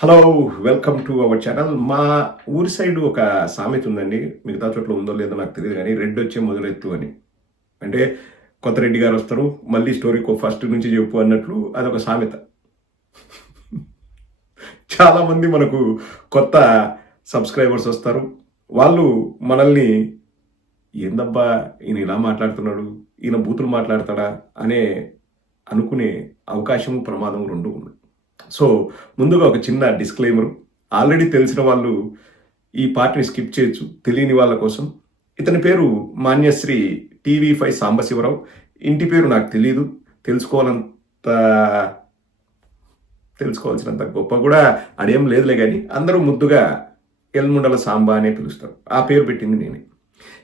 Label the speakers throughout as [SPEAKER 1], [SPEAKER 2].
[SPEAKER 1] Hello welcome to our channel మా ఊరి side ఒక సామెత ఉందండి. మిగతా చోట్ల ఉందో లేదో నాకు తెలియదు కానీ రెడ్ వచ్చే మొదలెత్తు అని. అంటే కొత్త రెడ్డి గారు వస్తారు మళ్ళీ స్టోరీ ఫస్ట్ నుంచి చెప్పు అన్నట్లు అదొక సామెత. చాలామంది మనకు కొత్త సబ్స్క్రైబర్స్ వస్తారు. వాళ్ళు మనల్ని ఏందబ్బా ఈయన ఇలా మాట్లాడుతున్నాడు ఈయన బూతులు మాట్లాడతాడా? అనే అనుకునే అవకాశం ప్రమాదం రెండు ఉన్నాయి సో ముందుగా ఒక చిన్న డిస్క్లైమర్ ఆల్రెడీ తెలిసిన వాళ్ళు ఈ పార్ట్ని స్కిప్ చేయొచ్చు. తెలియని వాళ్ళ కోసం. ఇతని పేరు మాన్యశ్రీ టీవీ ఫైవ్ సాంబశివరావు. ఇంటి పేరు నాకు తెలియదు తెలుసుకోవాలంత తెలుసుకోవాల్సినంత గొప్ప కూడా అడేం లేదులే కానీ అందరూ ముద్దుగా ఎల్ముండల సాంబా అనే పిలుస్తారు. ఆ పేరు పెట్టింది నేనే.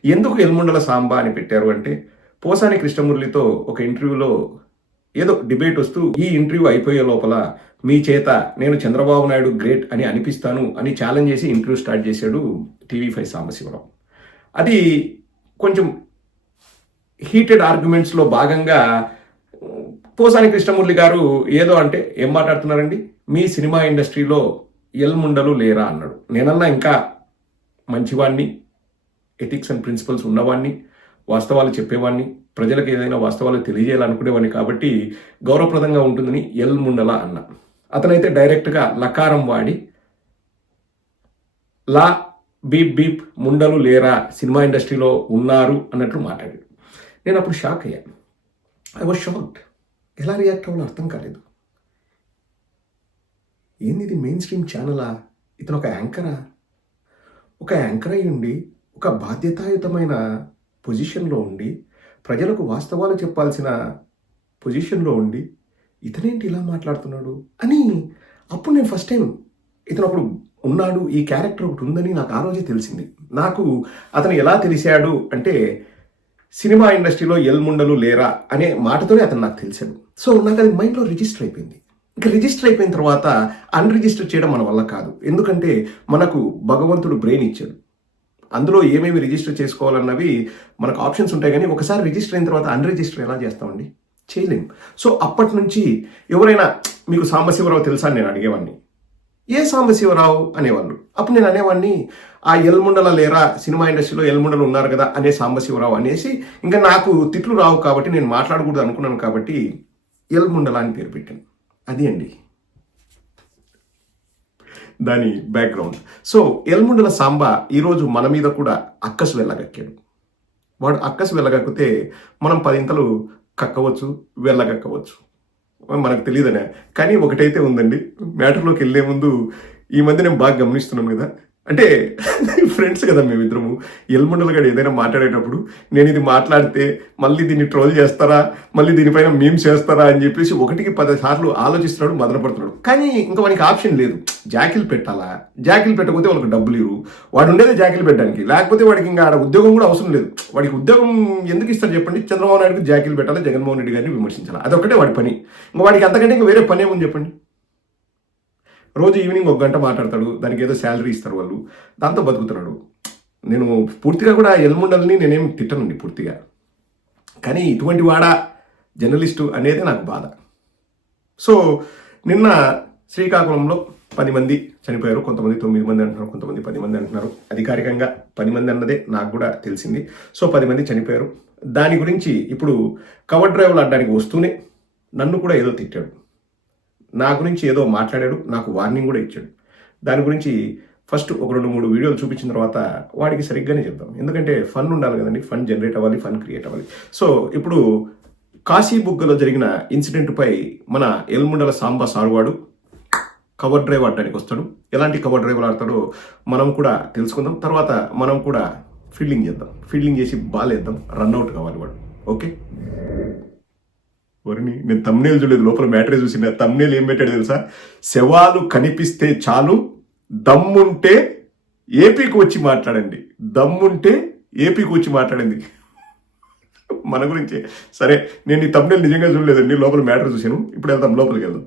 [SPEAKER 1] ఎందుకు ఎల్ముండల సాంబా అని పెట్టారు అంటే పోసాని కృష్ణమురళితో ఒక ఇంటర్వ్యూలో ఏదో డిబేట్ వస్తూ ఈ ఇంటర్వ్యూ అయిపోయే లోపల మీ చేత నేను చంద్రబాబు నాయుడు గ్రేట్ అని అనిపిస్తాను అని ఛాలెంజ్ చేసి ఇంటర్వ్యూ స్టార్ట్ చేశాడు టీవీ ఫైవ్ సాంబశివరావు. అది కొంచెం హీటెడ్ ఆర్గ్యుమెంట్స్లో భాగంగా పోసాని కృష్ణమూర్తి గారు ఏదో అంటే ఏం మాట్లాడుతున్నారండి? మీ సినిమా ఇండస్ట్రీలో ఎల్ముండలు లేరా? అన్నాడు. నేనన్నా ఇంకా మంచివాణ్ణి ఎథిక్స్ అండ్ ప్రిన్సిపల్స్ ఉన్నవాణ్ణి వాస్తవాలు చెప్పేవాడిని ప్రజలకు ఏదైనా వాస్తవాలు తెలియజేయాలనుకునేవాడిని కాబట్టి గౌరవప్రదంగా ఉంటుందని ఎల్ ముండల అన్న. అతనైతే డైరెక్ట్గా లకారం వాడి లా బీప్ బీప్ ముండలు లేరా సినిమా ఇండస్ట్రీలో ఉన్నారు అన్నట్లు మాట్లాడాడు. నేను అప్పుడు షాక్ అయ్యాను ఐ వాజ్ షాక్డ్. ఎలా రియాక్ట్ అవ్వాలో అర్థం కాలేదు. ఏంది ఇది మెయిన్ స్ట్రీమ్ ఛానలా? ఇతను ఒక యాంకరా? ఒక యాంకర్ అయ్యుండి ఉండి ఒక బాధ్యతాయుతమైన పొజిషన్లో ఉండి ప్రజలకు వాస్తవాలు చెప్పాల్సిన పొజిషన్లో ఉండి ఇతనేంటి ఇలా మాట్లాడుతున్నాడు అని అప్పుడు నేను ఫస్ట్ టైం ఇతను అప్పుడు ఉన్నాడు ఈ క్యారెక్టర్ ఒకటి ఉందని నాకు ఆ రోజే తెలిసింది. నాకు అతను ఎలా తెలిసాడు అంటే సినిమా ఇండస్ట్రీలో ఎల్ముండలు లేరా అనే మాటతోనే అతను నాకు తెలిసాడు. సో నాకు అది మైండ్లో రిజిస్టర్ అయిపోయింది. ఇంకా రిజిస్టర్ అయిపోయిన తర్వాత అన్రిజిస్టర్ చేయడం మన వల్ల కాదు. ఎందుకంటే మనకు భగవంతుడు బ్రెయిన్ ఇచ్చాడు. అందులో ఏమేమి రిజిస్టర్ చేసుకోవాలన్నవి మనకు ఆప్షన్స్ ఉంటాయి కానీ ఒకసారి రిజిస్టర్ అయిన తర్వాత అన్రిజిస్టర్ ఎలా చేస్తామండి? చేయలేం. సో అప్పటి నుంచి ఎవరైనా మీకు సాంబశివరావు తెలుసా నేను అడిగేవాడిని. ఏ సాంబశివరావు? అనేవాళ్ళు. అప్పుడు నేను అనేవాడిని ఆ ఎల్ముండల లేరా సినిమా ఇండస్ట్రీలో ఎల్ముండలు ఉన్నారు కదా అనే సాంబశివరావు అనేసి ఇంకా నాకు తిట్లు రావు కాబట్టి నేను మాట్లాడకూడదు అనుకున్నాను కాబట్టి ఎల్ముండల అని పేరు పెట్టాను. అది అండి. దాని బ్యాక్గ్రౌండ్ సో ఎల్ముండల సాంబ ఈరోజు మన మీద కూడా అక్కసు వెళ్ళగక్కాడు. వాడు అక్కసు వెళ్ళగక్కితే మనం పదింతలు కక్కవచ్చు వెళ్ళగక్కవచ్చు. మనకు తెలియదనే. కానీ ఒకటైతే ఉందండి మ్యాటర్లోకి వెళ్ళే ముందు ఈ మధ్య నేను బాగా గమనిస్తున్నాను కదా అంటే ఫ్రెండ్స్ కదా మేమిద్దరము. ఎల్మండలు గడ ఏదైనా మాట్లాడేటప్పుడు నేను ఇది మాట్లాడితే మళ్ళీ దీన్ని ట్రోల్ చేస్తారా? మళ్ళీ దీనిపైన మేము చేస్తారా? అని చెప్పేసి ఒకటికి పది సార్లు ఆలోచిస్తున్నాడు మొదలుపడుతున్నాడు కానీ ఇంకా వానికి ఆప్షన్ లేదు. జాకిల్ పెట్టాలా? జాకిల్ పెట్టకపోతే వాళ్ళకి డబ్బులు ఇరు వాడు ఉండేది జాకిల్ పెట్టడానికి. లేకపోతే వాడికి ఇంకా ఆడ ఉద్యోగం కూడా అవసరం లేదు. వాడికి ఉద్యోగం ఎందుకు ఇస్తారు చెప్పండి? చంద్రబాబు నాయుడుకి జాకిల్ పెట్టాలి? జగన్మోహన్ రెడ్డి గారిని విమర్శించాలి? అదొకటే వాడి పని. ఇంకా వాడికి అంతకంటే ఇంకా వేరే పని ఏముంది చెప్పండి? రోజు ఈవినింగ్ ఒక గంట మాట్లాడతాడు దానికి ఏదో శాలరీ ఇస్తారు వాళ్ళు. దాంతో బతుకుతున్నాడు. నేను పూర్తిగా కూడా ఎల్ముండల్ని నేనేం తిట్టనండి పూర్తిగా. కానీ ఇటువంటి వాడా జర్నలిస్టు అనేది నాకు బాధ. సో నిన్న శ్రీకాకుళంలో పది మంది చనిపోయారు కొంతమంది తొమ్మిది మంది అంటున్నారు కొంతమంది పది మంది అంటున్నారు. అధికారికంగా పది మంది అన్నదే నాకు కూడా తెలిసింది. సో పది మంది చనిపోయారు. దాని గురించి ఇప్పుడు కవర్ డ్రైవ్లు అడ్డానికి వస్తూనే నన్ను కూడా ఏదో తిట్టాడు. నా గురించి ఏదో మాట్లాడాడు నాకు వార్నింగ్ కూడా ఇచ్చాడు. దాని గురించి ఫస్ట్ ఒక రెండు మూడు వీడియోలు చూపించిన తర్వాత వాడికి సరిగ్గానే చెప్తాం ఎందుకంటే ఫన్ ఉండాలి కదండి ఫన్ జనరేట్ అవ్వాలి ఫన్ క్రియేట్ అవ్వాలి. సో ఇప్పుడు కాశీబుగ్గలో జరిగిన ఇన్సిడెంట్పై మన ఎల్ముండల సాంబా సారువాడు కవర్ డ్రైవ్ ఆడడానికి వస్తాడు. ఎలాంటి కవర్ డ్రైవ్లు ఆడతాడో మనం కూడా తెలుసుకుందాం. తర్వాత మనం కూడా ఫీల్డింగ్ చేద్దాం. ఫీల్డింగ్ చేసి బాల్ వేద్దాం. రన్అట్ కావాలి వాడు. ఓకే వరిని నేను తమ్నేలు చూడలేదు లోపల మ్యాటరే చూసిన తమ్నేలు ఏం పెట్టాడు తెలుసా? శవాలు కనిపిస్తే చాలు దమ్ముంటే ఏపీకి వచ్చి మాట్లాడండి. దమ్ముంటే ఏపీకి వచ్చి మాట్లాడండి. మన గురించి. సరే నేను ఈ తమ్నేలు నిజంగా చూడలేదండి లోపల మ్యాటర్ చూసాను ఇప్పుడు వెళ్దాం లోపలికి వెళ్దాం.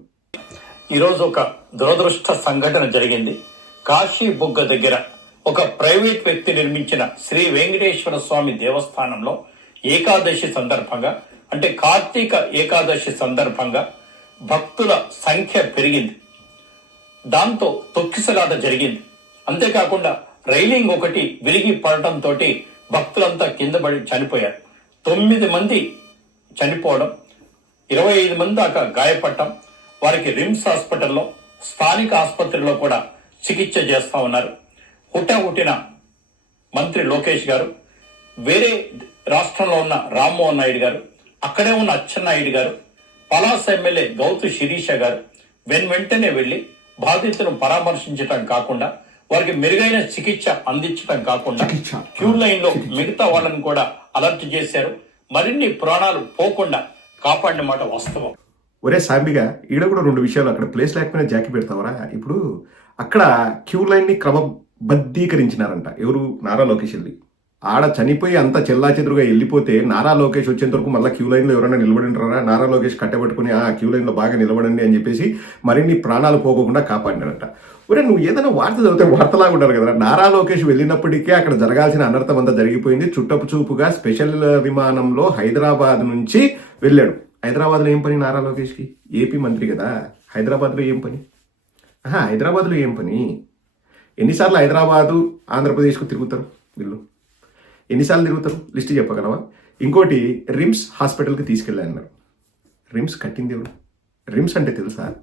[SPEAKER 2] ఈరోజు ఒక దురదృష్ట సంఘటన జరిగింది. కాశీ బుగ్గ దగ్గర ఒక ప్రైవేట్ వ్యక్తి నిర్మించిన శ్రీ వెంకటేశ్వర స్వామి దేవస్థానంలో ఏకాదశి సందర్భంగా అంటే కార్తీక ఏకాదశి సందర్భంగా భక్తుల సంఖ్య పెరిగింది. దాంతో తొక్కిసలాట జరిగింది. అంతేకాకుండా రైలింగ్ ఒకటి విరిగి పడటంతో భక్తులంతా కింద పడి చనిపోయారు. తొమ్మిది మంది చనిపోవడం ఇరవై ఐదు మంది దాకా గాయపడటం వారికి రిమ్స్ హాస్పిటల్లో స్థానిక ఆసుపత్రిలో కూడా చికిత్స చేస్తా ఉన్నారు. హుటాహుటిన మంత్రి లోకేష్ గారు వేరే రాష్ట్రంలో ఉన్న రామ్మోహన్ నాయుడు గారు అక్కడే ఉన్న అచ్చెన్నాయుడు గారు పలాస ఎమ్మెల్యే గౌతు శిరీష గారు వెన్ వెంటనే వెళ్ళి బాధితులను పరామర్శించటం కాకుండా వారికి మెరుగైన చికిత్స అందించడం కాకుండా. క్యూ లైన్లో మిగతా వాళ్ళని కూడా అలర్ట్ చేశారు. మరిన్ని ప్రాణాలు పోకుండా కాపాడిన మాట వాస్తవం.
[SPEAKER 1] ఒరే సాంబిగా ఈడ కూడా రెండు విషయాలు అక్కడ ప్లేస్ లేకపోయినా జాకి పెడతావరా? ఇప్పుడు అక్కడ క్యూ లైన్ని క్రమబద్ధీకరించినారంట. ఎవరు? నారా లోకేష్ వెళ్ళి ఆడ చనిపోయి అంత చెల్లా చెదురుగా వెళ్ళిపోతే నారా లోకేష్ వచ్చేంత వరకు మళ్ళీ క్యూ లైన్లో ఎవరైనా నిలబడింటారా నారా లోకేష్ కట్టబెట్టుకుని ఆ క్యూ లైన్లో బాగా నిలబడండి అని చెప్పేసి మరిన్ని ప్రాణాలు పోకోకుండా కాపాడినారంట ఒరే నువ్వు ఏదైనా వార్త చదివితే వార్తలాగా ఉంటారు కదా నారా లోకేష్ వెళ్ళినప్పటికే అక్కడ జరగాల్సిన అనర్థం అంతా జరిగిపోయింది. చుట్టపు చూపుగా స్పెషల్ విమానంలో హైదరాబాద్ నుంచి వెళ్ళాడు. హైదరాబాద్లో ఏం పని నారా లోకేష్కి? ఏపీ మంత్రి కదా. హైదరాబాద్లో ఏం పని? హైదరాబాద్లో ఏం పని? ఎన్నిసార్లు హైదరాబాదు ఆంధ్రప్రదేశ్కు తిరుగుతారు వీళ్ళు? ఎన్నిసార్లు తిరుగుతారు? లిస్ట్ చెప్పగలవా? ఇంకోటి రిమ్స్ హాస్పిటల్కి తీసుకెళ్ళాన్నారు రిమ్స్ కట్టింది ఎవరు? రిమ్స్ అంటే తెలుసా?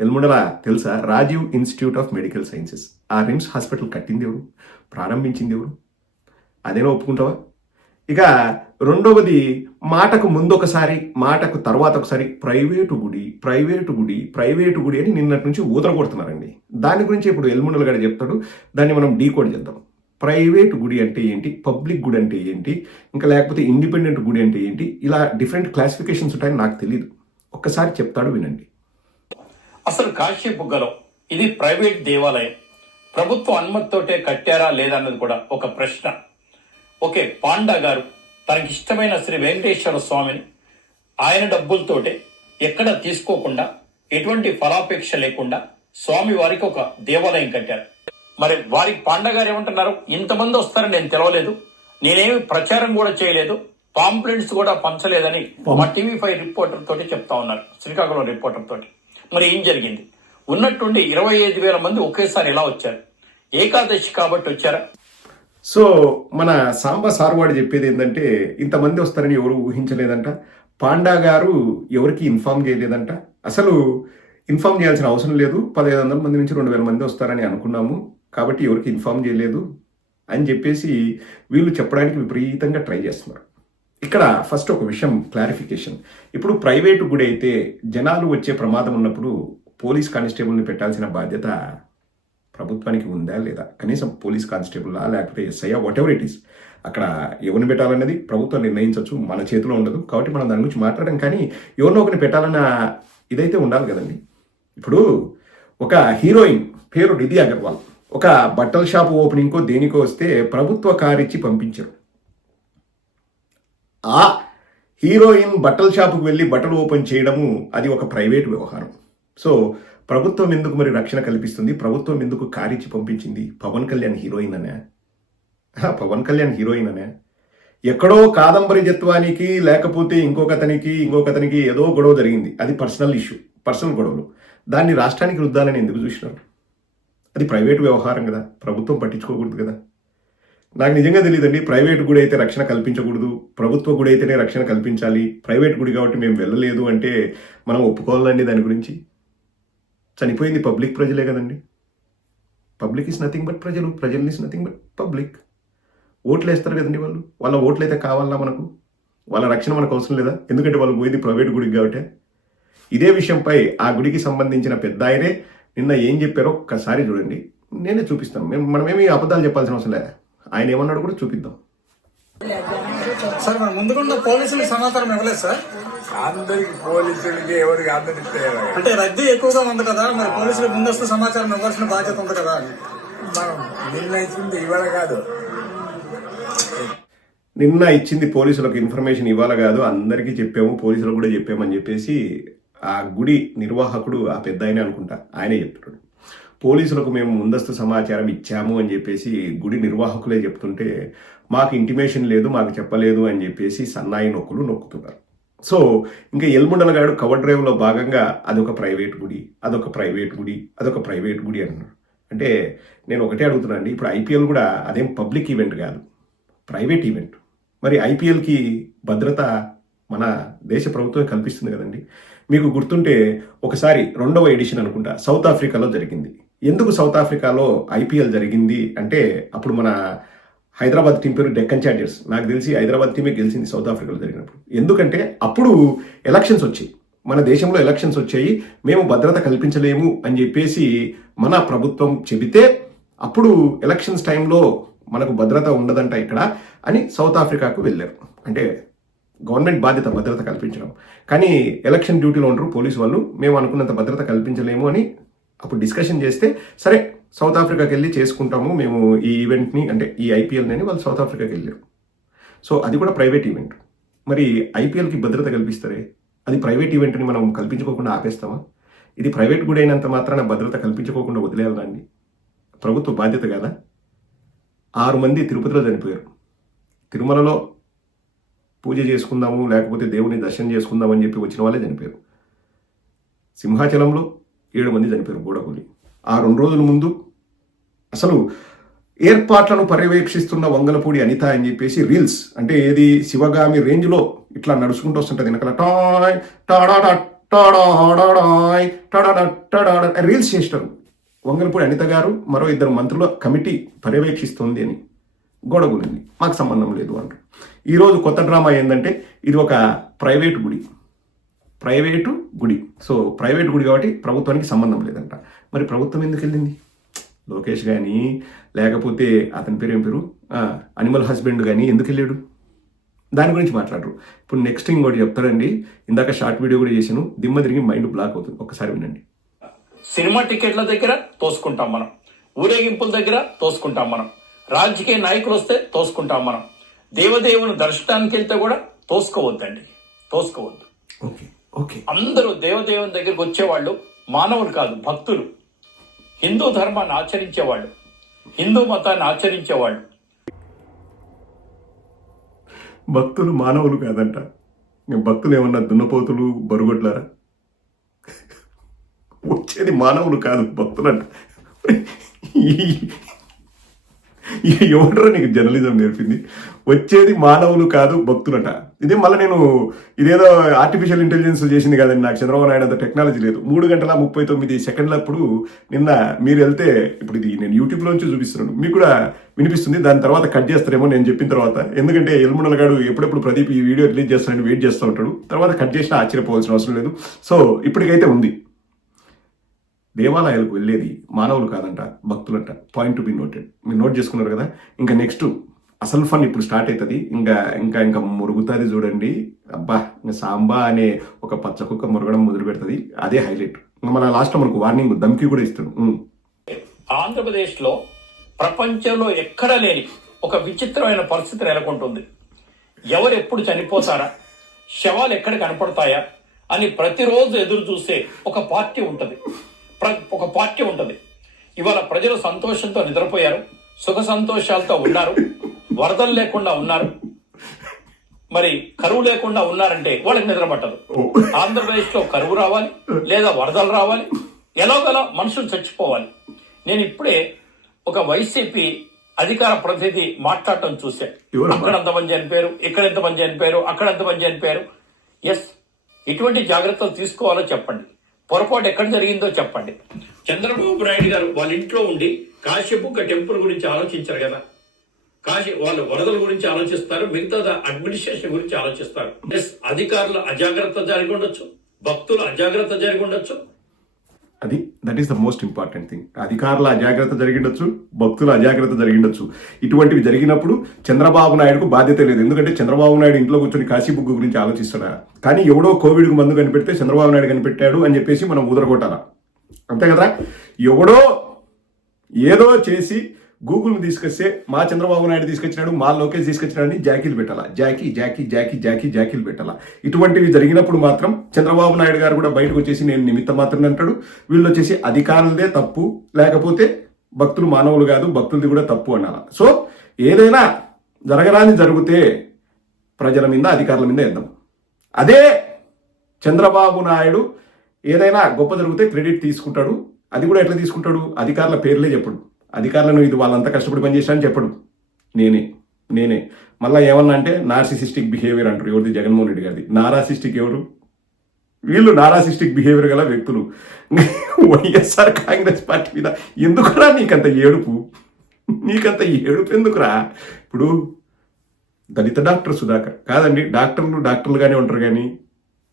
[SPEAKER 1] ఎల్ముడల తెలుసా? Rajiv institute of medical sciences. ఆ రిమ్స్ హాస్పిటల్ కట్టింది ఎవరు? ప్రారంభించింది ఎవరు? అదేనా ఒప్పుకుంటావా? ఇక రెండవది మాటకు ముందు ఒకసారి మాటకు తర్వాత ఒకసారి ప్రైవేటు గుడి ప్రైవేటు గుడి ప్రైవేటు గుడి అని నిన్నటి నుంచి ఊదర కొడుతున్నారండి దాని గురించి ఇప్పుడు ఎల్ముండలు గారు చెప్తాడు. దాన్ని మనం డీకోడ్ చేద్దాం. ప్రైవేట్ గుడి అంటే ఏంటి? పబ్లిక్ గుడి అంటే ఏంటి? ఇంకా లేకపోతే ఇండిపెండెంట్ గుడి అంటే ఏంటి? ఇలా డిఫరెంట్ క్లాసిఫికేషన్స్ ఉంటాయని నాకు తెలియదు ఒక్కసారి చెప్తాడు వినండి.
[SPEAKER 2] అసలు కాశీ బుగ్గలో ఇది ప్రైవేట్ దేవాలయం. ప్రభుత్వ అనుమతితోటే కట్టారా లేదా అన్నది కూడా ఒక ప్రశ్న. ఓకే పాండా గారు తనకి ఇష్టమైన శ్రీ వెంకటేశ్వర స్వామిని ఆయన డబ్బులతోటే ఎక్కడ తీసుకోకుండా ఎటువంటి ఫలాపేక్ష లేకుండా స్వామి వారికి ఒక దేవాలయం కట్టారు. మరి వారికి పాండా గారు ఏమంటున్నారు? ఇంతమంది వస్తారని నేను తెలవలేదు. నేనేమి ప్రచారం కూడా చేయలేదు. పాంప్లెంట్స్ కూడా పంచలేదని మా టీవీ ఫైవ్ రిపోర్టర్ తోటి చెప్తా ఉన్నారు. శ్రీకాకుళం రిపోర్టర్ తోటి. మరి ఏం జరిగింది? ఉన్నట్టుండి ఇరవై ఐదు వేల మంది ఒకేసారి ఎలా వచ్చారు? ఏకాదశి కాబట్టి వచ్చారా?
[SPEAKER 1] సో మన సాంబ సార్వాడు చెప్పేది ఏంటంటే ఇంతమంది వస్తారని ఎవరు ఊహించలేదంట. పాండా గారు ఎవరికి ఇన్ఫార్మ్ చేయలేదంట. అసలు ఇన్ఫార్మ్ చేయాల్సిన అవసరం లేదు. పదిహేను వందల మంది నుంచి రెండు వేల మంది వస్తారని అనుకున్నాము. కాబట్టి ఎవరికి ఇన్ఫార్మ్ చేయలేదు అని చెప్పేసి వీళ్ళు చెప్పడానికి విపరీతంగా ట్రై చేస్తున్నారు. ఇక్కడ ఫస్ట్ ఒక విషయం క్లారిఫికేషన్. ఇప్పుడు ప్రైవేటు గుడి అయితే జనాలు వచ్చే ప్రమాదం ఉన్నప్పుడు పోలీస్ కానిస్టేబుల్ని పెట్టాల్సిన బాధ్యత ప్రభుత్వానికి ఉందా లేదా? కనీసం పోలీస్ కానిస్టేబుల్లా లేకపోతే ఎస్ఐయా వాట్ ఎవర్ ఇట్ ఈస్ అక్కడ ఎవరిని పెట్టాలన్నది ప్రభుత్వం నిర్ణయించవచ్చు మన చేతిలో ఉండదు. కాబట్టి మనం దాని గురించి మాట్లాడడం కానీ ఎవరినో ఒకరిని పెట్టాలన్న ఇదైతే ఉండాలి కదండి. ఇప్పుడు ఒక హీరోయిన్ పేరు నిధి అగర్వాల్. ఒక బట్టల షాప్ ఓపెనింగ్కో దేనికో వస్తే ప్రభుత్వ కారిచ్చి ఇచ్చి ఆ హీరోయిన్ బట్టల షాపుకు వెళ్ళి బట్టలు ఓపెన్ చేయడము అది ఒక ప్రైవేట్ వ్యవహారం. సో ప్రభుత్వం ఎందుకు మరి రక్షణ కల్పిస్తుంది? ప్రభుత్వం ఎందుకు కారిచ్చి పంపించింది? పవన్ కళ్యాణ్ హీరోయిన్ అనే? పవన్ కళ్యాణ్ హీరోయిన్ అనే? ఎక్కడో కాదంబరి జత్వానికి లేకపోతే ఇంకొకతనికి ఇంకొకతనికి ఏదో గొడవ జరిగింది. అది పర్సనల్ ఇష్యూ పర్సనల్ గొడవలు. దాన్ని రాష్ట్రానికి రుద్దాలని ఎందుకు చూసినారు? అది ప్రైవేట్ వ్యవహారం కదా. ప్రభుత్వం పట్టించుకోకూడదు కదా. నాకు నిజంగా తెలియదండి ప్రైవేట్ గుడి అయితే రక్షణ కల్పించకూడదు. ప్రభుత్వ గుడి అయితేనే రక్షణ కల్పించాలి. ప్రైవేట్ గుడి కాబట్టి మేము వెళ్ళలేదు అంటే మనం ఒప్పుకోవాలండి దాని గురించి. చనిపోయింది పబ్లిక్ ప్రజలే కదండి. పబ్లిక్ ఇస్ నథింగ్ బట్ ప్రజలు. ప్రజలు ఇస్ నథింగ్ బట్ పబ్లిక్. ఓట్లు వేస్తారు కదండి వాళ్ళు. వాళ్ళ ఓట్లు అయితే కావాలా మనకు? వాళ్ళ రక్షణ మనకు అవసరం లేదా? ఎందుకంటే వాళ్ళు పోయింది ప్రైవేట్ గుడికి కాబట్టి. ఇదే విషయంపై ఆ గుడికి సంబంధించిన పెద్ద ఆయనే నిన్న ఏం చెప్పారో ఒక్కసారి చూడండి. నేనే చూపిస్తాను. మేము మనమేమి అబద్ధాలు చెప్పాల్సిన అవసరం లేదు. ఆయన ఏమన్నాడు కూడా చూపిద్దాం.
[SPEAKER 3] సార్ మరి ముందుకుండా పోలీసులకు సమాచారం ఇవ్వలేదు సార్.
[SPEAKER 4] అందరికి పోలీసులకి ఎవరికి అందరికి
[SPEAKER 3] అంటే రద్దీ ఎక్కువగా ఉంది కదా మరి పోలీసులకు ముందస్తు సమాచారం ఇవ్వాల్సిన బాధ్యత ఉంది కదా?
[SPEAKER 4] మనం నిర్ణయించింది ఇవాళ కాదు.
[SPEAKER 1] నిన్న ఇచ్చింది పోలీసులకు ఇన్ఫర్మేషన్ ఇవ్వాలి కాదు. అందరికీ చెప్పాము పోలీసులకు కూడా చెప్పామని చెప్పేసి ఆ గుడి నిర్వాహకుడు ఆ పెద్ద ఆయనే అనుకుంటా. ఆయనే చెప్తున్నాడు. పోలీసులకు మేము ముందస్తు సమాచారం ఇచ్చాము అని చెప్పేసి గుడి నిర్వాహకులే చెప్తుంటే మాకు ఇంటిమేషన్ లేదు మాకు చెప్పలేదు అని చెప్పేసి సన్నాయి నొక్కులు నొక్కుతున్నారు. సో ఇంకా ఎల్ముండల గారు కవర్ డ్రైవ్లో భాగంగా అదొక ప్రైవేట్ గుడి అదొక ప్రైవేట్ గుడి అదొక ప్రైవేట్ గుడి అన్నాడు అంటే నేను ఒకటే అడుగుతున్నాను అండి ఇప్పుడు ఐపీఎల్ కూడా అదేం పబ్లిక్ ఈవెంట్ కాదు ప్రైవేట్ ఈవెంట్. మరి ఐపీఎల్కి భద్రత మన దేశ ప్రభుత్వం కల్పిస్తుంది కదండి. మీకు గుర్తుంటే ఒకసారి రెండవ ఎడిషన్ అనుకుంటా సౌత్ ఆఫ్రికాలో జరిగింది. ఎందుకు సౌత్ ఆఫ్రికాలో ఐపీఎల్ జరిగింది అంటే అప్పుడు మన హైదరాబాద్ టీం పేరు డెక్కన్ ఛార్జర్స్ నాకు తెలిసి హైదరాబాద్ టీమే గెలిచింది సౌత్ ఆఫ్రికాలో జరిగినప్పుడు. ఎందుకంటే అప్పుడు ఎలక్షన్స్ వచ్చాయి. మన దేశంలో ఎలక్షన్స్ వచ్చాయి. మేము భద్రత కల్పించలేము అని చెప్పేసి మన ప్రభుత్వం చెబితే అప్పుడు ఎలక్షన్స్ టైంలో మనకు భద్రత ఉండదంట ఇక్కడ అని సౌత్ ఆఫ్రికాకు వెళ్ళారు. అంటే గవర్నమెంట్ బాధ్యత భద్రత కల్పించడం. కానీ ఎలక్షన్ డ్యూటీలో ఉండరు పోలీసు వాళ్ళు. మేము అనుకున్నంత భద్రత కల్పించలేము అని అప్పుడు డిస్కషన్ చేస్తే సరే సౌత్ ఆఫ్రికాకి వెళ్ళి చేసుకుంటాము మేము ఈ ఈవెంట్ని అంటే ఈ ఐపీఎల్ని అని వాళ్ళు సౌత్ ఆఫ్రికాకి వెళ్ళారు. సో అది కూడా ప్రైవేట్ ఈవెంట్ మరి ఐపీఎల్కి భద్రత కల్పిస్తారే? అది ప్రైవేట్ ఈవెంట్ని మనం కల్పించుకోకుండా ఆపేస్తామా? ఇది ప్రైవేట్ గుడి అయినంత మాత్రాన భద్రత కల్పించుకోకుండా వదిలేయాలండి ప్రభుత్వ బాధ్యత కదా? ఆరు మంది తిరుపతిలో చనిపోయారు. తిరుమలలో పూజ చేసుకుందాము లేకపోతే దేవుని దర్శనం చేసుకుందాం అని చెప్పి వచ్చిన వాళ్ళే చనిపోయారు. సింహాచలంలో ఏడు మంది చనిపోయారు గోడకూలి. ఆ రెండు రోజుల ముందు అసలు ఏర్పాట్లను పర్యవేక్షిస్తున్న వంగలపూడి అనిత అని చెప్పేసి రీల్స్ అంటే ఏది శివగామి రేంజ్లో ఇట్లా నడుచుకుంటూ వస్తుంటుంది వెనకాల. టాయ్ టాడా టాడాయ్ రీల్స్ చేస్తారు. వంగలపూడి అనిత గారు మరో ఇద్దరు మంత్రుల కమిటీ పర్యవేక్షిస్తుంది అని. గొడవగులింది మాకు సంబంధం లేదు అంటారు ఈరోజు కొత్త డ్రామా ఏంటంటే ఇది ఒక ప్రైవేట్ గుడి. ప్రైవేటు గుడి. సో ప్రైవేట్ గుడి కాబట్టి ప్రభుత్వానికి సంబంధం లేదంట. మరి ప్రభుత్వం ఎందుకు వెళ్ళింది? లోకేష్ కానీ లేకపోతే అతని పేరు ఏం పేరు? అనిమల్ హస్బెండ్ కానీ ఎందుకు వెళ్ళాడు? దాని గురించి మాట్లాడరు. ఇప్పుడు నెక్స్ట్ ఇంకోటి చెప్తారండి ఇందాక షార్ట్ వీడియో కూడా చేశాను. దిమ్మ తిరిగి మైండ్ బ్లాక్ అవుతుంది. ఒకసారి వినండి.
[SPEAKER 2] సినిమా టికెట్ల దగ్గర తోసుకుంటాం మనం. ఊరేగింపుల దగ్గర తోసుకుంటాం మనం. రాజకీయ నాయకులు వస్తే తోసుకుంటాం మనం. దేవదేవుని దర్శనానికి వెళ్తే కూడా తోసుకోవద్దండి. తోసుకోవద్దు.
[SPEAKER 1] Okay okay.
[SPEAKER 2] అందరూ దేవదేవుని దగ్గరికి వచ్చేవాళ్ళు మానవులు కాదు భక్తులు. హిందూ ధర్మాన్ని ఆచరించేవాళ్ళు హిందూ మతాన్ని ఆచరించేవాళ్ళు.
[SPEAKER 1] భక్తులు మానవులు కాదంట. భక్తులు ఏమన్నా దున్నపోతులు బరుగొట్లారా వచ్చేది మానవులు కాదు భక్తులంట. ఈ- ఈ ఎవడరా నీకు జర్నలిజం నేర్పింది? వచ్చేది మానవులు కాదు భక్తులట. ఇదే మళ్ళీ నేను ఇదేదో ఆర్టిఫిషియల్ ఇంటెలిజెన్స్ చేసింది కాదండి నాకు చంద్రబాబు నాయుడు అంత టెక్నాలజీ లేదు. మూడు గంటల ముప్పై తొమ్మిది సెకండ్లప్పుడు నిన్న మీరు వెళ్తే ఇప్పుడు ఇది నేను యూట్యూబ్లోంచి చూపిస్తున్నాను. మీకు కూడా వినిపిస్తుంది. దాని తర్వాత కట్ చేస్తారేమో నేను చెప్పిన తర్వాత. ఎందుకంటే ఎల్ముండల గారు ఎప్పుడెప్పుడు ప్రదీప్ ఈ వీడియో రిలీజ్ చేస్తానని వెయిట్ చేస్తూ ఉంటాడు. తర్వాత కట్ చేసినా ఆశ్చర్యపోవాల్సిన అవసరం లేదు. సో ఇప్పటికైతే ఉంది. దేవాలయాలకు వెళ్ళేది మానవులు కాదంట భక్తులంట. పాయింట్ టు బి నోటెడ్ మీరు నోట్ చేసుకున్నారు కదా? ఇంకా నెక్స్ట్ అసలు ఫన్ ఇప్పుడు స్టార్ట్ అవుతుంది ఇంకా ఇంకా ఇంకా మురుగుతుంది చూడండి. అబ్బా ఇంకా సాంబా అనే ఒక పచ్చ కుక్క మురగడం మొదలు పెడుతుంది. అదే హైలైట్ ఇంకా మన లాస్ట్ మనకు వార్నింగ్ దమ్కి కూడా ఇస్తాడు ఉమ్.
[SPEAKER 2] ఆంధ్రప్రదేశ్లో ప్రపంచంలో ఎక్కడా లేని ఒక విచిత్రమైన పరిస్థితి నెలకొంటుంది. ఎవరు ఎప్పుడు చనిపోతారా? శవాలు ఎక్కడ కనపడతాయా? అని ప్రతిరోజు ఎదురు చూసే ఒక పార్టీ ఉంటుంది. ఒక పార్టీ ఉంటది. ఇవాళ ప్రజలు సంతోషంతో నిద్రపోయారు సుఖ సంతోషాలతో ఉన్నారు వరదలు లేకుండా ఉన్నారు. మరి కరువు లేకుండా ఉన్నారంటే వాళ్ళకి నిద్ర పట్టదు. ఆంధ్రప్రదేశ్లో కరువు రావాలి లేదా వరదలు రావాలి ఎలాగలా మనుషులు చచ్చిపోవాలి. నేను ఇప్పుడే ఒక వైసీపీ అధికార ప్రతినిధి మాట్లాడటం
[SPEAKER 1] ఎవరమ్మా?
[SPEAKER 2] అక్కడ ఎంతమంది చనిపోయారు ఇక్కడ ఎంతమంది చనిపోయారు అక్కడ ఎంతమంది చనిపోయారు? ఎస్ ఇటువంటి జాగ్రత్తలు తీసుకోవాలో చెప్పండి. పొరపాటు ఎక్కడ జరిగిందో చెప్పండి. చంద్రబాబు నాయుడు గారు వాళ్ళ ఇంట్లో ఉండి కాశ్యపుక్క టెంపుల్ గురించి ఆలోచించారు కదా. కాశీ వాళ్ళు వరదల గురించి ఆలోచిస్తారు మిగతా అడ్మినిస్ట్రేషన్ గురించి ఆలోచిస్తారు. ఎస్ అధికారుల అజాగ్రత్త జరిగి ఉండొచ్చు భక్తుల అజాగ్రత్త జరిగి ఉండొచ్చు.
[SPEAKER 1] అది that is the most important thing అధికారుల అజాగ్రత్త జరిగిండొచ్చు భక్తుల అజాగ్రత్త జరిగిండొచ్చు. ఇటువంటివి జరిగినప్పుడు చంద్రబాబు నాయుడుకు బాధ్యత లేదు. ఎందుకంటే చంద్రబాబు నాయుడు ఇంట్లో కూర్చొని కాశీ బుగ్గు గురించి ఆలోచిస్తాడా? కానీ ఎవడో కోవిడ్కు మందు కనిపెడితే చంద్రబాబు నాయుడు కనిపెట్టాడు అని చెప్పేసి మనం ఊదరగొట్టాలా? అంతే కదా ఎవడో ఏదో చేసి గూగుల్ని తీసుకొస్తే మా చంద్రబాబు నాయుడు తీసుకొచ్చినాడు మా లోకేష్ తీసుకొచ్చినాడని జాకీలు పెట్టాలా? జాకీ జాకీ జాకీ జాకీ జాకీలు పెట్టాలా? ఇటువంటివి జరిగినప్పుడు మాత్రం చంద్రబాబు నాయుడు గారు కూడా బయటకు వచ్చేసి నేను నిమిత్తం మాత్రమే అంటాడు. వీళ్ళు వచ్చేసి అధికారులదే తప్పు లేకపోతే భక్తులు మానవులు కాదు భక్తులది కూడా తప్పు అనాల. సో ఏదైనా జరగరాని జరిగితే ప్రజల మీద అధికారుల మీద వేద్దాం అదే చంద్రబాబు నాయుడు ఏదైనా గొప్ప జరిగితే క్రెడిట్ తీసుకుంటాడు. అది కూడా ఎట్లా తీసుకుంటాడు? అధికారుల పేర్లే చెప్పడు. అధికారులను ఇది వాళ్ళంతా కష్టపడి పనిచేశారని చెప్పడు. నేనే నేనే. మళ్ళీ ఏమన్నా అంటే నార్సిసిస్టిక్ బిహేవియర్ అంటారు. ఎవరిది? జగన్మోహన్ రెడ్డి గారిది. నారాసిస్టిక్ ఎవరు? వీళ్ళు నారాసిస్టిక్ బిహేవియర్ గల వ్యక్తులు. వైఎస్ఆర్ కాంగ్రెస్ పార్టీ మీద ఎందుకురా నీకంత ఏడుపు? నీకంత ఏడుపు ఎందుకురా? ఇప్పుడు దళిత డాక్టర్ సుధాకర్. కాదండి డాక్టర్లు డాక్టర్లుగానే ఉంటారు కానీ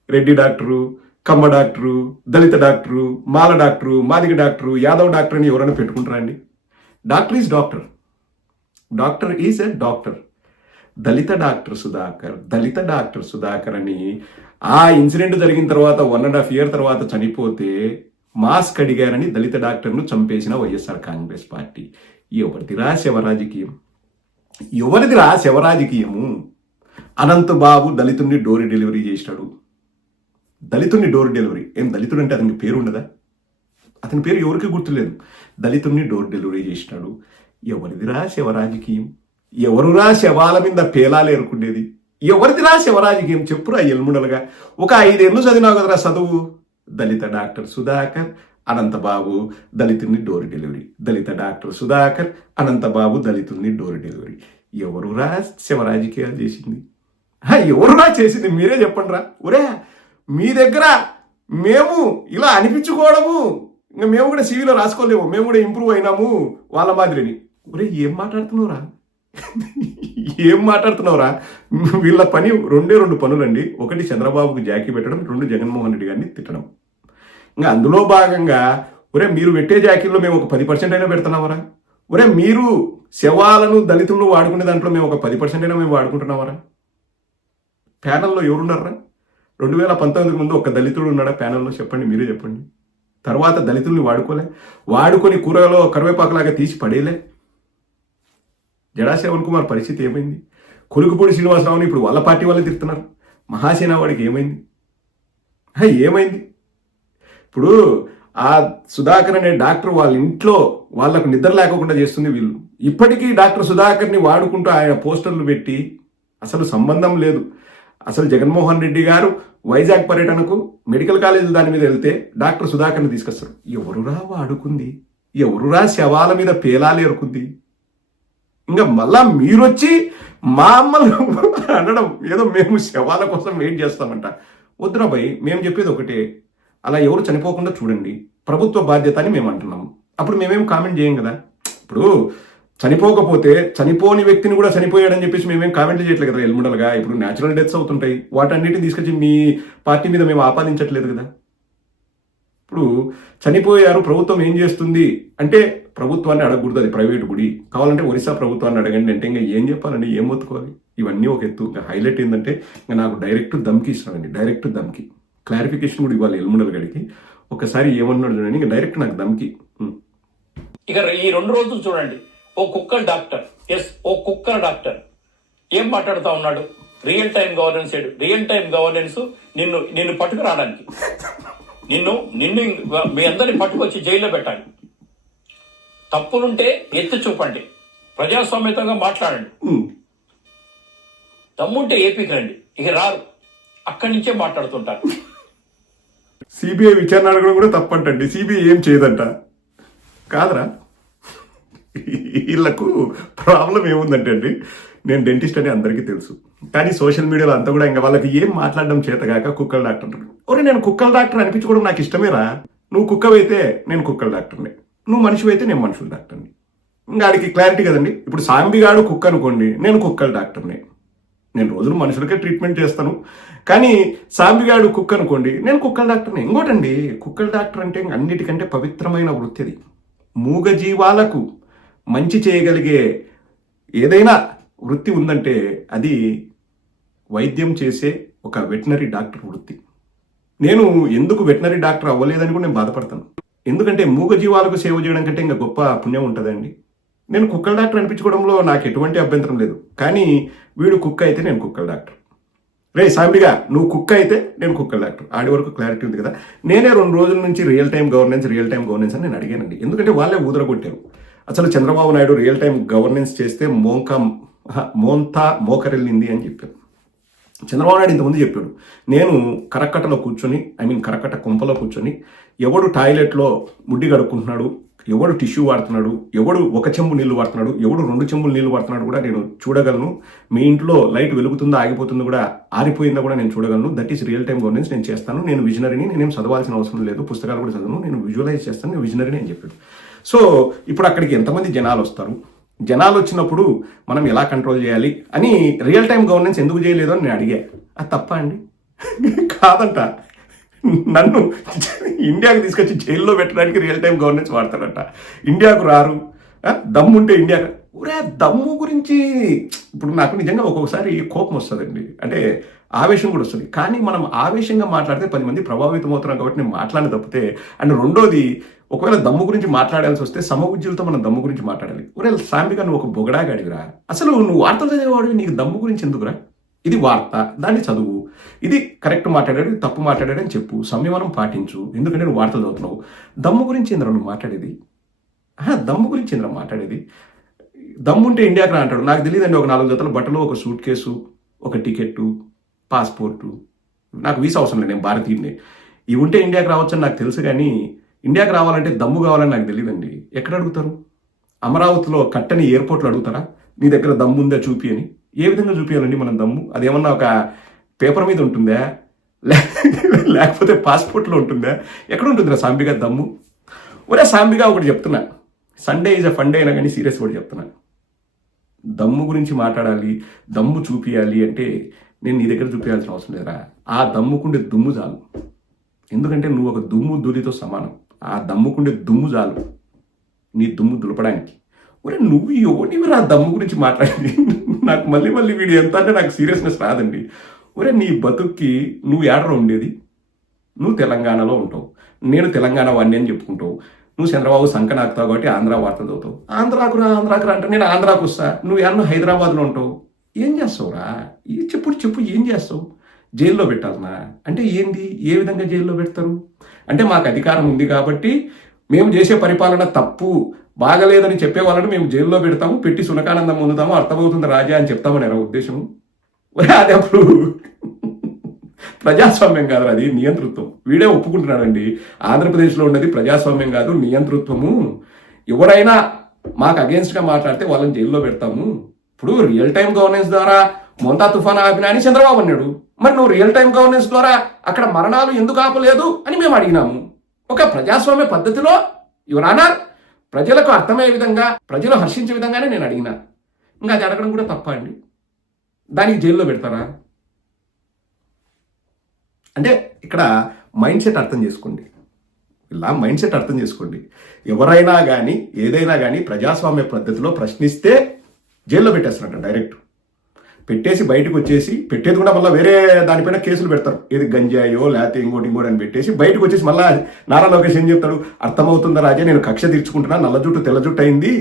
[SPEAKER 1] Reddy doctor Kamma doctor Dalit doctor Mala doctor Madiga doctor Yadav doctor అని ఎవరైనా పెట్టుకుంటారా అండి? Doctor is doctor doctor is a doctor Dalit doctor Sudhakar Dalit doctor Sudhakar అని ఆ ఇన్సిడెంట్ జరిగిన తర్వాత వన్ అండ్ హాఫ్ ఇయర్ తర్వాత చనిపోతే మాస్క్ అడిగారని దళిత డాక్టర్ను చంపేసిన వైఎస్ఆర్ కాంగ్రెస్ పార్టీ. ఎవరిదిరా శివరాజకీయం? ఎవరిదిరా శివరాజకీయము? అనంత బాబు దళితుడిని డోర్ డెలివరీ చేసినాడు దళితుడిని డోర్ డెలివరీ. ఏం దళితుడు అంటే అతనికి పేరు ఉండదా? అతని పేరు ఎవరికి గుర్తులేదు. దళితుల్ని డోర్ డెలివరీ చేసినాడు. ఎవరిదిరా శివరాజకీయం? ఎవరురా శవాల మీద పేలాలు ఏరుకుండేది ఎవరిదిరా శివరాజకీయం? చెప్పురా ఎల్ముడలుగా ఒక ఐదేళ్ళు చదివినావు కదరా చదువు? దళిత doctor Sudhakar Anantababu దళితుడిని door delivery Dalit doctor Sudhakar Anantababu దళితుడిని door delivery ఎవరురా శివరాజకీయాలు చేసింది? ఎవరు ఎవరురా చేసింది? మీరే చెప్పండి రా. ఒరే మీ దగ్గర మేము ఇలా అనిపించుకోవడము. ఇంకా మేము కూడా సివిలో రాసుకోలేము. మేము కూడా ఇంప్రూవ్ అయినాము వాళ్ళ మాదిరిని. ఒరే ఏం మాట్లాడుతున్నావురా? ఏం మాట్లాడుతున్నావురా? వీళ్ళ పని రెండే రెండు పనులండి. ఒకటి చంద్రబాబుకు జాకీ పెట్టడం రెండు జగన్మోహన్ రెడ్డి గారిని తిట్టడం. ఇంకా అందులో భాగంగా ఒరే మీరు పెట్టే జాకీల్లో మేము ఒక పది పర్సెంట్ అయినా పెడుతున్నామరా? ఒరే మీరు శవాలను దళితులను వాడుకునే దాంట్లో మేము ఒక పది పర్సెంట్ అయినా మేము వాడుకుంటున్నామరా? ప్యానల్లో ఎవరున్నారా? రెండు వేల పంతొమ్మిదికి ముందు ఒక దళితుడు ఉన్నాడా? ప్యానల్లో చెప్పండి మీరే చెప్పండి. తర్వాత దళితుల్ని వాడుకోలే. వాడుకొని కూరలో కరివేపాకులాగా తీసి పడేలే జడా శ్రవణ్ కుమార్ పరిస్థితి ఏమైంది? కొలుకుపూడి శ్రీనివాసరావుని ఇప్పుడు వాళ్ళ పార్టీ వాళ్ళు తిడుతున్నారు. మహాసేన వాడికి ఏమైంది? హా, ఏమైంది? ఇప్పుడు ఆ సుధాకర్ అనే డాక్టర్ వాళ్ళ ఇంట్లో వాళ్ళకు నిద్ర లేకుండా చేస్తుంది వీళ్ళు. ఇప్పటికీ డాక్టర్ సుధాకర్ని వాడుకుంటూ ఆయన పోస్టర్లు పెట్టి అసలు సంబంధం లేదు. అసలు జగన్మోహన్ రెడ్డి గారు వైజాగ్ పర్యటనకు మెడికల్ కాలేజీలు దాని మీద వెళ్తే డాక్టర్ సుధాకర్ని తీసుకొస్తారు. ఎవరురా వాడుకుంది? ఎవరురా శవాల మీద పేలాలు ఎరుకుంది ఇంకా మళ్ళా మీరొచ్చి మా అమ్మలు అనడం ఏదో మేము శవాల కోసం వెయిట్ చేస్తామంట. వద్దురా భయ్ మేము చెప్పేది ఒకటే. అలా ఎవరు చనిపోకుండా చూడండి. ప్రభుత్వ బాధ్యత అని మేము అంటున్నాము. అప్పుడు మేమేం కామెంట్ చేయం కదా? ఇప్పుడు చనిపోకపోతే చనిపోని వ్యక్తిని కూడా చనిపోయాడని చెప్పేసి మేమేం కామెంట్లు చేయట్లేదు కదా ఎల్ముడలుగా? ఇప్పుడు న్యాచురల్ డెత్స్ అవుతుంటాయి. వాటన్నిటిని తీసుకొచ్చి మీ పార్టీ మీద మేము ఆపాదించట్లేదు కదా? ఇప్పుడు చనిపోయారు ప్రభుత్వం ఏం చేస్తుంది? అంటే ప్రభుత్వాన్ని అడగకూడదు అది ప్రైవేట్ గుడి. కావాలంటే ఒరిస్సా ప్రభుత్వాన్ని అడగండి అంటే ఇంకా ఏం చెప్పాలండి? ఏం మొత్తుకోవాలి? ఇవన్నీ ఒక ఎత్తు. ఇంకా హైలైట్ ఏంటంటే ఇంకా నాకు డైరెక్ట్ దమ్కి ఇస్తానండి డైరెక్ట్ దమ్కి క్లారిఫికేషన్ కూడా ఇవ్వాలి ఎల్ముండల గడికి ఒకసారి ఏమన్నాడు చూడండి ఇంకా డైరెక్ట్ నాకు దమ్కి
[SPEAKER 2] ఇక ఈ రెండు రోజులు చూడండి. ఓ cooker doctor. Yes oh cooker doctor. ఏం మాట్లాడుతా ఉన్నాడు? రియల్ టైం గవర్నెన్స్ ఏడు. రియల్ టైం గవర్నెన్స్ నిన్ను నిన్ను పట్టుకురావడానికి. నిన్ను నిన్ను మీ అందరిని పట్టుకొచ్చి జైల్లో పెట్టాలి. తప్పులుంటే ఎత్తి చూపండి. ప్రజాస్వామ్యతంగా మాట్లాడండి.
[SPEAKER 1] ఉం.
[SPEAKER 2] దమ్ముంటే ఏపీకి రండి. ఇక రారు. అక్కడి నుంచే మాట్లాడుతుంటారు.
[SPEAKER 1] సిబిఐ విచారణ అడగడం కూడా తప్పంటండి. సిబిఐ ఏం చేయదంట? కాదరా. వీళ్ళకు ప్రాబ్లం ఏముందంటే అండి నేను డెంటిస్ట్ అని అందరికీ తెలుసు. కానీ సోషల్ మీడియాలో అంతా కూడా ఇంకా వాళ్ళకి ఏం మాట్లాడడం చేతగాక కుక్కల డాక్టర్ అంటారు. ఒరే నేను కుక్కల డాక్టర్ అనిపించుకోవడం నాకు ఇష్టమేరా? నువ్వు కుక్కవైతే నేను కుక్కల డాక్టర్ని. నువ్వు మనిషివైతే నేను మనుషుల డాక్టర్ని. ఇంకా ఆడికి క్లారిటీ కదండి. ఇప్పుడు సాంబిగాడు కుక్క అనుకోండి నేను కుక్కల డాక్టర్ని. నేను రోజులు మనుషులకే ట్రీట్మెంట్ చేస్తాను. కానీ సాంబిగాడు కుక్క అనుకోండి నేను కుక్కల డాక్టర్ని. ఇంకోటండి కుక్కల డాక్టర్ అంటే అన్నిటికంటే పవిత్రమైన వృత్తి అది. మూగజీవాలకు మంచి చేయగలిగే ఏదైనా వృత్తి ఉందంటే అది వైద్యం చేసే ఒక వెటనరీ డాక్టర్ వృత్తి. నేను ఎందుకు వెటనరీ డాక్టర్ అవ్వలేదని కూడా నేను బాధపడతాను. ఎందుకంటే మూగ జీవాలకు సేవ చేయడం కంటే ఇంకా గొప్ప పుణ్యం ఉంటుందండి. నేను కుక్కల డాక్టర్ అనిపించుకోవడంలో నాకు ఎటువంటి అభ్యంతరం లేదు. కానీ వీడు కుక్క అయితే నేను కుక్కల డాక్టర్. రే సాంబిగా నువ్వు కుక్క అయితే నేను కుక్కల డాక్టర్. ఆడి వరకు క్లారిటీ ఉంది కదా? నేనే రెండు రోజుల నుంచి real time governance real time governance అని నేను అడిగానండి. ఎందుకంటే వాళ్ళే ఊదరగొట్టారు. అసలు Chandrababu Naidu real time governance చేస్తే మోంకా మోంతా మోకరెళ్ళింది అని చెప్పారు. చంద్రబాబు నాయుడు ఇంతకుముందు చెప్పాడు నేను కరకట్టలో కూర్చొని ఐ మీన్ కరకట్ట కుంపలో కూర్చొని ఎవడు టాయిలెట్లో ముడ్డి కడుక్కుంటున్నాడు ఎవడు టిష్యూ వాడుతున్నాడు ఎవడు ఒక చెంబు నీళ్ళు వాడుతున్నాడు ఎవడు రెండు చెంబులు నీళ్ళు వాడుతున్నాడు కూడా నేను చూడగలను. మీ ఇంట్లో లైట్ వెలుగుతుందా ఆగిపోతుందో కూడా ఆరిపోయిందా కూడా నేను చూడగలను. That is real time governance నేను చేస్తాను. నేను విజనరీని నేనేం చదవాల్సిన అవసరం లేదు. పుస్తకాలు కూడా చదవను. నేను విజువలైజ్ చేస్తాను. నేను విజనరీని అని చెప్పాడు. సో ఇప్పుడు అక్కడికి ఎంతమంది జనాలు వస్తారు? జనాలు వచ్చినప్పుడు మనం ఎలా కంట్రోల్ చేయాలి? అని రియల్ టైం గవర్నెన్స్ ఎందుకు చేయలేదు అని నేను అడిగా. అది తప్ప అండి? కాదంట. నన్ను ఇండియాకి తీసుకొచ్చి జైల్లో పెట్టడానికి రియల్ టైం గవర్నెన్స్ వాడతాడట. ఇండియాకు రారు. దమ్ము దమ్ముంటే ఇండియా ఒరే దమ్ము గురించి ఇప్పుడు నాకు నిజంగా ఒక్కొక్కసారి కోపం వస్తుందండి. అంటే ఆవేశం కూడా వస్తుంది. కానీ మనం ఆవేశంగా మాట్లాడితే పది మంది ప్రభావితం అవుతున్నాం కాబట్టి నేను మాట్లాడిన తప్పితే అండ్ రెండోది ఒకవేళ దమ్ము గురించి మాట్లాడాల్సి వస్తే సమబుద్ధులతో మనం దమ్ము గురించి మాట్లాడాలి. ఒకవేళ సాంబిగా నువ్వు ఒక బొగడాగాడివిరా. అసలు నువ్వు వార్తలు చదివేవాడు నీకు దమ్ము గురించి ఎందుకురా? ఇది వార్త దాన్ని చదువు. ఇది కరెక్ట్ మాట్లాడాడు తప్పు మాట్లాడాడు అని చెప్పు. సంయమనం పాటించు. ఎందుకంటే నువ్వు వార్తలు చదువుతున్నావు. దమ్ము గురించి ఇంద్ర నువ్వు మాట్లాడేది? దమ్ము గురించి ఇంద్ర మాట్లాడేది? దమ్ముంటే ఇండియాకి రా అంటాడు. నాకు తెలియదండి ఒక నాలుగు జతల బట్టలు ఒక సూట్ కేసు ఒక టికెట్టు. పాస్పోర్టు. నాకు వీసా అవసరం లేదు నేను భారతీయుడిని. ఇవి ఉంటే ఇండియాకి రావచ్చని నాకు తెలుసు కానీ ఇండియాకి రావాలంటే దమ్ము కావాలని నాకు తెలియదండి ఎక్కడ అడుగుతారు? అమరావతిలో కట్టని ఎయిర్పోర్ట్లో అడుగుతారా? నీ దగ్గర దమ్ము ఉందా చూపి అని? ఏ విధంగా చూపించాలండి మనం దమ్ము? అదేమన్నా ఒక పేపర్ మీద ఉంటుందా? లేకపోతే పాస్పోర్ట్లో ఉంటుందా? ఎక్కడ ఉంటుందిరా సాంబిగా దమ్ము? ఒరే సాంబిగా ఒకటి చెప్తున్నా. సండే ఈజ్ అ ఫండే అయినా కానీ సీరియస్ కూడా చెప్తున్నా. దమ్ము గురించి మాట్లాడాలి దమ్ము చూపియాలి అంటే నేను నీ దగ్గర చూపించాల్సిన అవసరం లేదురా. ఆ దమ్ముకుండే దుమ్ము చాలు. ఎందుకంటే నువ్వు ఒక దుమ్ము దులితో సమానం. ఆ దమ్ముకుండే దుమ్ము చాలు. నీ దుమ్ము దులపడానికి. ఒరే నువ్వు ఎవరివి ఆ దమ్ము గురించి మాట్లాడింది? నాకు మళ్ళీ మళ్ళీ వీడు ఎంత అంటే నాకు సీరియస్నెస్ రాదండి. ఒరే నీ బతుక్కి నువ్వు ఏడరా ఉండేది? నువ్వు తెలంగాణలో ఉంటావు. నేను తెలంగాణ వాడిని అని చెప్పుకుంటావు. నువ్వు చంద్రబాబు సంకనాకుతావు కాబట్టి ఆంధ్ర వార్త చదువుతావు. ఆంధ్రాకు రా ఆంధ్రాకు రా అంటే నేను ఆంధ్రాకు వస్తా. నువ్వు ఎన్నో హైదరాబాద్లో ఉంటావు? ఏం చేస్తావురా? ఈ చెప్పు చెప్పు ఏం చేస్తావు? జైల్లో పెట్టాలనా? అంటే ఏంది? ఏ విధంగా జైల్లో పెడతారు? అంటే మాకు అధికారం ఉంది కాబట్టి మేము చేసే పరిపాలన తప్పు బాగలేదని చెప్పే వాళ్ళని మేము జైల్లో పెడతాము పెట్టి సునకానందం పొందుతాము అర్థమవుతుంది రాజా అని చెప్తామని నా ఉద్దేశం? ఒరే, అది అప్పుడు ప్రజాస్వామ్యం కాదు అది నియంతృత్వం. వీడే ఒప్పుకుంటున్నాడండి. ఆంధ్రప్రదేశ్లో ఉన్నది ప్రజాస్వామ్యం కాదు నియంతృత్వము. ఎవరైనా మాకు అగేన్స్ట్గా మాట్లాడితే వాళ్ళని జైల్లో పెడతాము. ఇప్పుడు రియల్ టైం గవర్నెన్స్ ద్వారా మొంతా తుఫాన్ ఆపిన అని చంద్రబాబు అన్నాడు. మరి నువ్వు రియల్ టైం గవర్నెన్స్ ద్వారా అక్కడ మరణాలు ఎందుకు ఆపలేదు అని మేము అడిగినాము. ఒక ప్రజాస్వామ్య పద్ధతిలో యువరానర్ ప్రజలకు అర్థమయ్యే విధంగా ప్రజలు హర్షించే విధంగానే నేను అడిగినా. ఇంకా అది అడగడం కూడా తప్ప అండి. దానికి జైల్లో పెడతారా? అంటే ఇక్కడ మైండ్ సెట్ అర్థం చేసుకోండి. ఇలా మైండ్ సెట్ అర్థం చేసుకోండి. ఎవరైనా కానీ ఏదైనా కానీ ప్రజాస్వామ్య పద్ధతిలో ప్రశ్నిస్తే జైల్లో పెట్టేస్తారంట డైరెక్ట్. పెట్టేసి బయటకు వచ్చేసి పెట్టేది కూడా మళ్ళీ వేరే దానిపైన కేసులు పెడతారు. ఏది గంజాయో లేకపోతే ఇంకోటి ఇంకోటి అని పెట్టేసి బయటకు వచ్చేసి మళ్ళీ నారా లోకేష్ ఏం చెప్తాడు? అర్థమవుతుందా రాజా నేను కక్ష తీర్చుకుంటున్నా నల్ల జుట్టు తెల్ల జుట్టు అయింది.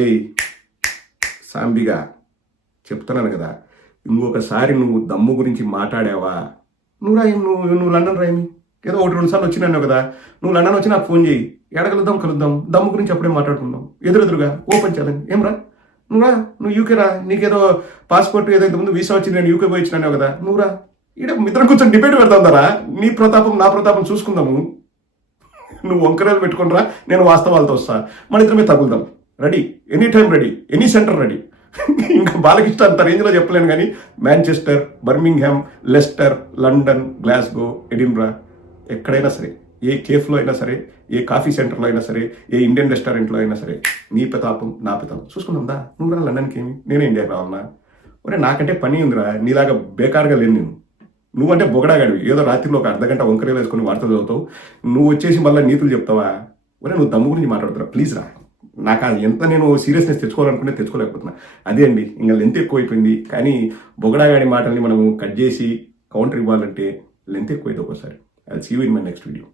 [SPEAKER 1] ఏయ్ సాంబిగా చెప్తున్నాను కదా ఇంకొకసారి నువ్వు దమ్ము గురించి మాట్లాడావా? నువ్వు రాయి నువ్వు నువ్వు లండన్ రాయి ఏదో ఒకటి రెండు సార్లు వచ్చినాను కదా నువ్వు లండన్ వచ్చి నాకు ఫోన్ చేయి. ఎడగలుద్దాం కలుద్దాం కలుద్దాం దమ్ము గురించి అప్పుడే మాట్లాడుకుందాం. ఎదురెదురుగా ఓపెన్ ఛాలెంజ్ ఏం రా? నువ్వురా నువ్వు యూకే రా నీకేదో పాస్పోర్ట్ ఏదైతే ముందు వీసా వచ్చి నేను యూకే పోయి ఇచ్చినాను కదా. నువ్వురా ఇక్కడ మిత్రం కూర్చొని డిబేట్ పెడతాందరా? నీ ప్రతాపం నా ప్రతాపం చూసుకుందాము. నువ్వు వంకరాలు పెట్టుకునిరా నేను వాస్తవాలతో వస్తా. మన ఇద్దరమే తగులుదాం. Ready any time ready any centre ready ఇంకా బాలకృష్ణ అంత రేంజ్లో చెప్పలేను కానీ Manchester Birmingham Leicester London Glasgow Edinburgh ఎక్కడైనా సరే. ఏ కేఫ్లో అయినా సరే ఏ కాఫీ సెంటర్లో అయినా సరే ఏ ఇండియన్ రెస్టారెంట్లో అయినా సరే నీ ప్రతాపం నా ప్రతాపం చూసుకుందా నువ్వు రా లండన్కి ఏమి నేనే ఇండియాకి రావాలన్నా ఒరే నాకంటే పని ఉందిరా నీలాగా బేకార్గా లేను నేను. నువ్వంటే బొగడాగాడివి. ఏదో రాత్రిలో ఒక అర్ధ గంట వంకరేలు వేసుకుని వార్తలు చదువుతావు. నువ్వు వచ్చేసి మళ్ళీ నీతులు చెప్తావా? ఒరే నువ్వు దమ్ము గురించి మాట్లాడుతురా. ప్లీజ్ రా. నాకు అది ఎంత నేను సీరియస్నెస్ తెచ్చుకోవాలనుకుంటే తెచ్చుకోలేకపోతున్నా. అదే అండి ఇంకా లెంత్ ఎక్కువైపోయింది. కానీ బొగడాగాడి మాటల్ని మనము కట్ చేసి కౌంటర్ ఇవ్వాలంటే లెంత్ ఎక్కువైంది ఒకసారి అది see in my next video